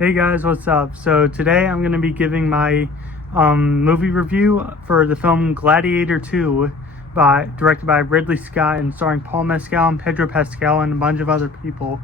Hey guys, what's up? So today I'm going to be giving my movie review for the film Gladiator II, directed by Ridley Scott and starring Paul Mescal and Pedro Pascal and a bunch of other people.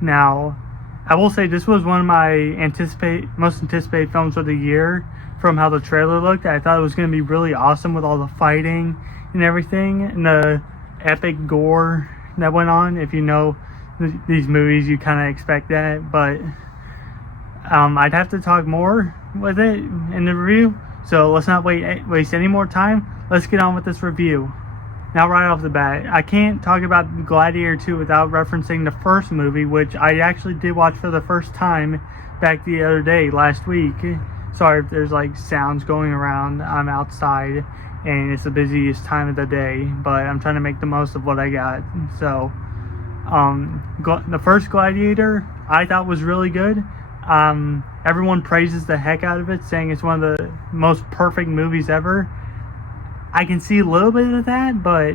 Now, I will say this was one of my most anticipated films of the year from how the trailer looked. I thought it was going to be really awesome with all the fighting and everything and the epic gore that went on. If you know these movies, you kind of expect that, but I'd have to talk more with it in the review, so let's not waste any more time. Let's get on with this review. Now, right off the bat, I can't talk about Gladiator 2 without referencing the first movie, which I actually did watch for the first time back the other day, last week. Sorry if there's like sounds going around. I'm outside and it's the busiest time of the day, but I'm trying to make the most of what I got. So, the first Gladiator I thought was really good. Everyone praises the heck out of it, saying it's one of the most perfect movies ever. I can see a little bit of that, but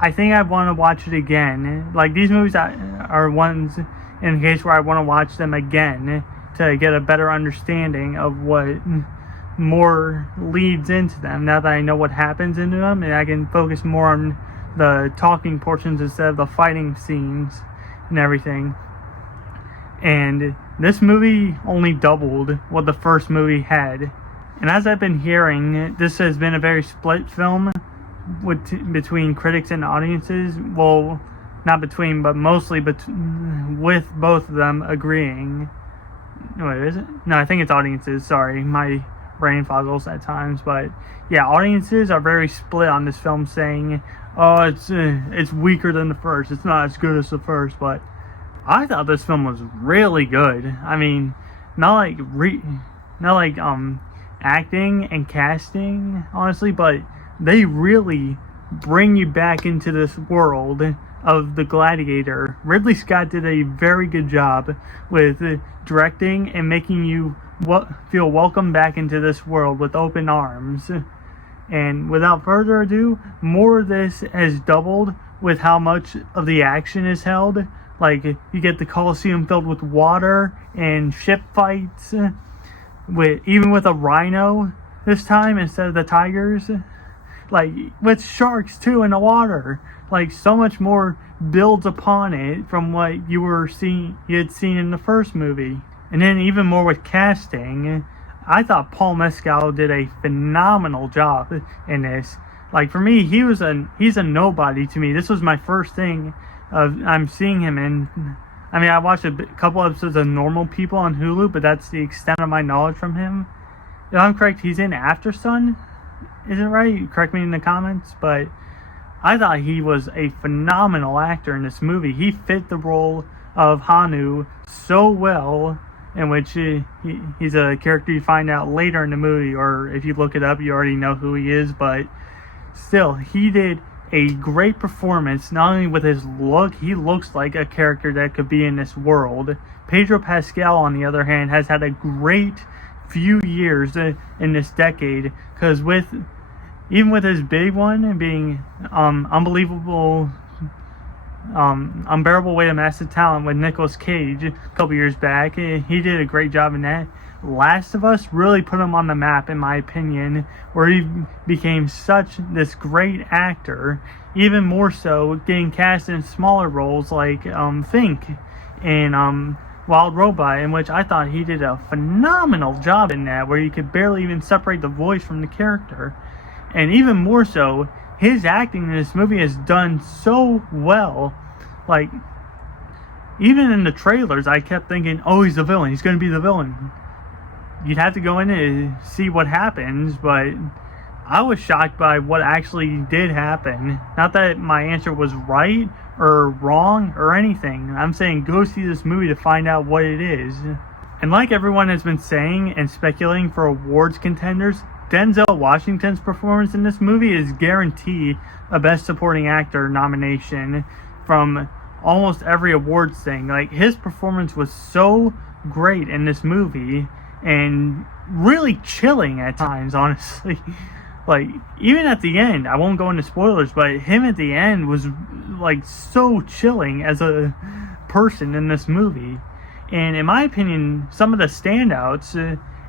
I think I want to watch it again. Like, these movies are ones in the case where I want to watch them again to get a better understanding of what more leads into them, now that I know what happens into them, and I can focus more on the talking portions instead of the fighting scenes and everything. And this movie only doubled what the first movie had. And as I've been hearing, this has been a very split film between critics and audiences. Well, not between, but mostly with both of them agreeing. Wait, is it? No, I think it's audiences. Sorry, my brain foggles at times. But yeah, audiences are very split on this film, saying, "Oh, it's weaker than the first. It's not as good as the first." But I thought this film was really good. I mean, not like acting and casting, honestly, but they really bring you back into this world of the Gladiator. Ridley Scott did a very good job with directing and making you feel welcome back into this world with open arms. And without further ado, more of this has doubled with how much of the action is held. Like, you get the Colosseum filled with water and ship fights, even with a rhino this time instead of the tigers. Like, with sharks too in the water. Like, so much more builds upon it from what you had seen in the first movie. And then even more with casting. I thought Paul Mescal did a phenomenal job in this. Like, for me, he's a nobody to me. This was my first thing I'm seeing him in. I mean, I watched a couple episodes of Normal People on Hulu, but that's the extent of my knowledge from him. If I'm correct, he's in After Sun. Is it right? Correct me in the comments. But I thought he was a phenomenal actor in this movie. He fit the role of Hanno so well, in which he's a character you find out later in the movie, or if you look it up, you already know who he is. But still, he did a great performance. Not only with his look, he looks like a character that could be in this world. Pedro Pascal, on the other hand, has had a great few years in this decade, because even with his big one being Unbelievable, Unbearable Weight of Massive Talent with Nicolas Cage a couple years back, he did a great job in that. Last of Us really put him on the map, in my opinion, where he became this great actor, even more so getting cast in smaller roles like Fink in Wild Robot, in which I thought he did a phenomenal job in that, where you could barely even separate the voice from the character. And even more so, his acting in this movie is done so well. Like, even in the trailers, I kept thinking, oh, he's the villain, he's going to be the villain. You'd have to go in and see what happens, but I was shocked by what actually did happen. Not that my answer was right or wrong or anything. I'm saying go see this movie to find out what it is. And like everyone has been saying and speculating for awards contenders, Denzel Washington's performance in this movie is guaranteed a Best Supporting Actor nomination from almost every awards thing. Like, his performance was so great in this movie, and really chilling at times, honestly. Like, even at the end, I won't go into spoilers, but him at the end was like so chilling as a person in this movie. And in my opinion, some of the standouts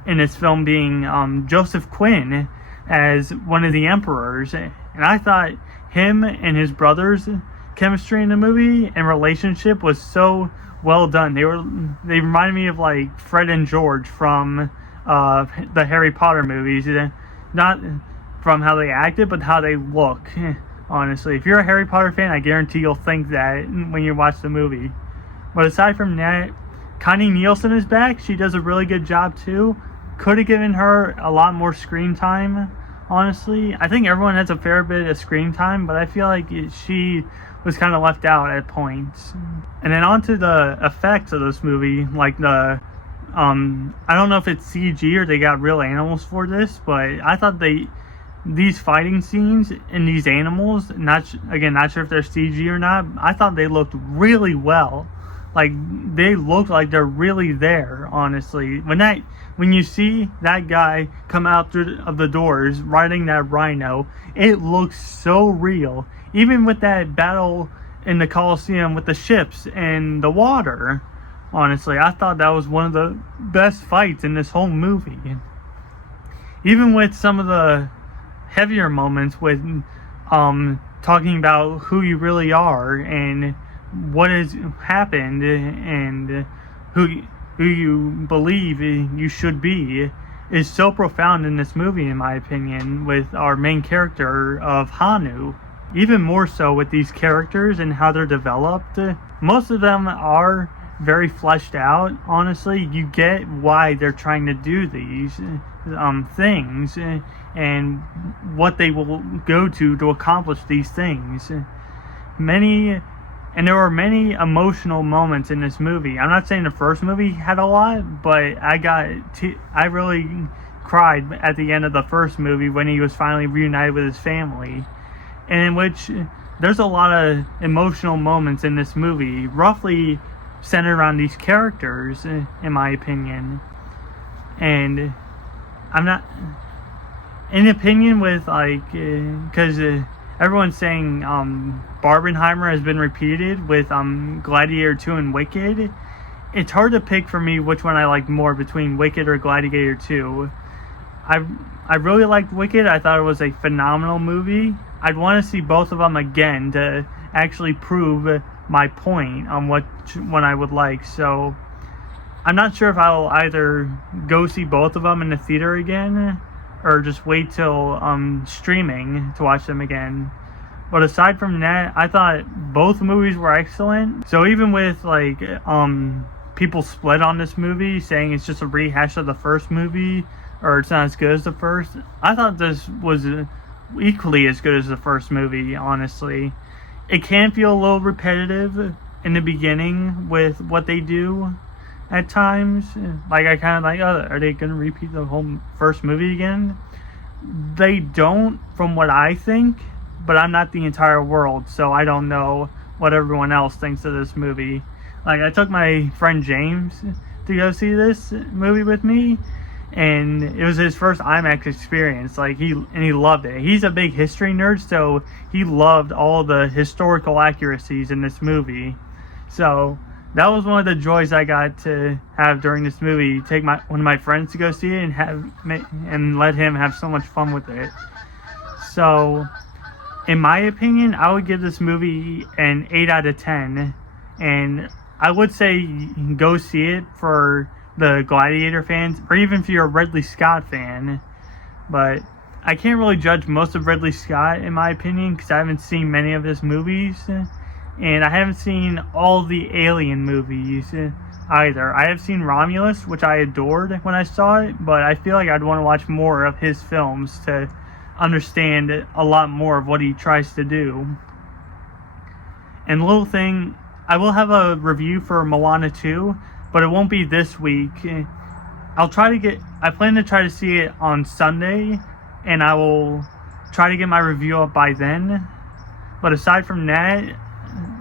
in this film being Joseph Quinn as one of the emperors. And I thought him and his brother's chemistry in the movie and relationship was so well done. They reminded me of like Fred and George from the Harry Potter movies. Not from how they acted, but how they look. Honestly, if you're a Harry Potter fan, I guarantee you'll think that when you watch the movie. But aside from that, Connie Nielsen is back. She does a really good job too. Could have given her a lot more screen time, honestly. I think everyone has a fair bit of screen time, but I feel like she was kind of left out at points. And then on to the effects of this movie, like the I don't know if it's CG or they got real animals for this, but I thought these fighting scenes and these animals, not sure if they're CG or not, I thought they looked really well. Like, they look like they're really there, honestly. When you see that guy come out of the doors riding that rhino, it looks so real. Even with that battle in the Colosseum with the ships and the water, honestly, I thought that was one of the best fights in this whole movie. Even with some of the heavier moments with talking about who you really are and what has happened and who you believe you should be is so profound in this movie, in my opinion, with our main character of Hanno. Even more so with these characters and how they're developed. Most of them are very fleshed out, honestly. You get why they're trying to do these things and what they will go to accomplish these things. There were many emotional moments in this movie. I'm not saying the first movie had a lot, but I really cried at the end of the first movie when he was finally reunited with his family, and in which there's a lot of emotional moments in this movie, roughly centered around these characters, in my opinion. And I'm not in opinion with because everyone's saying Barbenheimer has been repeated with Gladiator II and Wicked. It's hard to pick for me which one I like more between Wicked or Gladiator II. I really liked Wicked. I thought it was a phenomenal movie. I'd want to see both of them again to actually prove my point on what one I would like. So I'm not sure if I'll either go see both of them in the theater again or just wait till streaming to watch them again. But aside from that, I thought both movies were excellent. So even with people split on this movie saying it's just a rehash of the first movie or it's not as good as the first, I thought this was equally as good as the first movie, honestly. It can feel a little repetitive in the beginning with what they do at times. Like, I kind of like, oh, are they going to repeat the whole first movie again? They don't, from what I think, but I'm not the entire world, so I don't know what everyone else thinks of this movie. Like, I took my friend James to go see this movie with me, and it was his first IMAX experience. He loved it. He's a big history nerd, so he loved all the historical accuracies in this movie. So that was one of the joys I got to have during this movie. Take one of my friends to go see it and let him have so much fun with it. So, in my opinion, I would give this movie an 8 out of 10. And I would say go see it for the Gladiator fans, or even if you're a Ridley Scott fan. But I can't really judge most of Ridley Scott, in my opinion, because I haven't seen many of his movies. And I haven't seen all the Alien movies either. I have seen Romulus, which I adored when I saw it, but I feel like I'd want to watch more of his films to understand a lot more of what he tries to do. And little thing, I will have a review for Moana 2, but it won't be this week. I plan to try to see it on Sunday, and I will try to get my review up by then. But aside from that,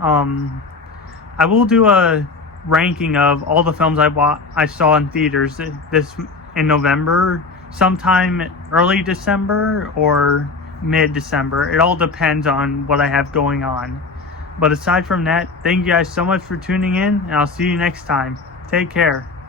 I will do a ranking of all the films I saw in theaters in November, sometime early December or mid-December. It all depends on what I have going on. But aside from that, thank you guys so much for tuning in, and I'll see you next time. Take care.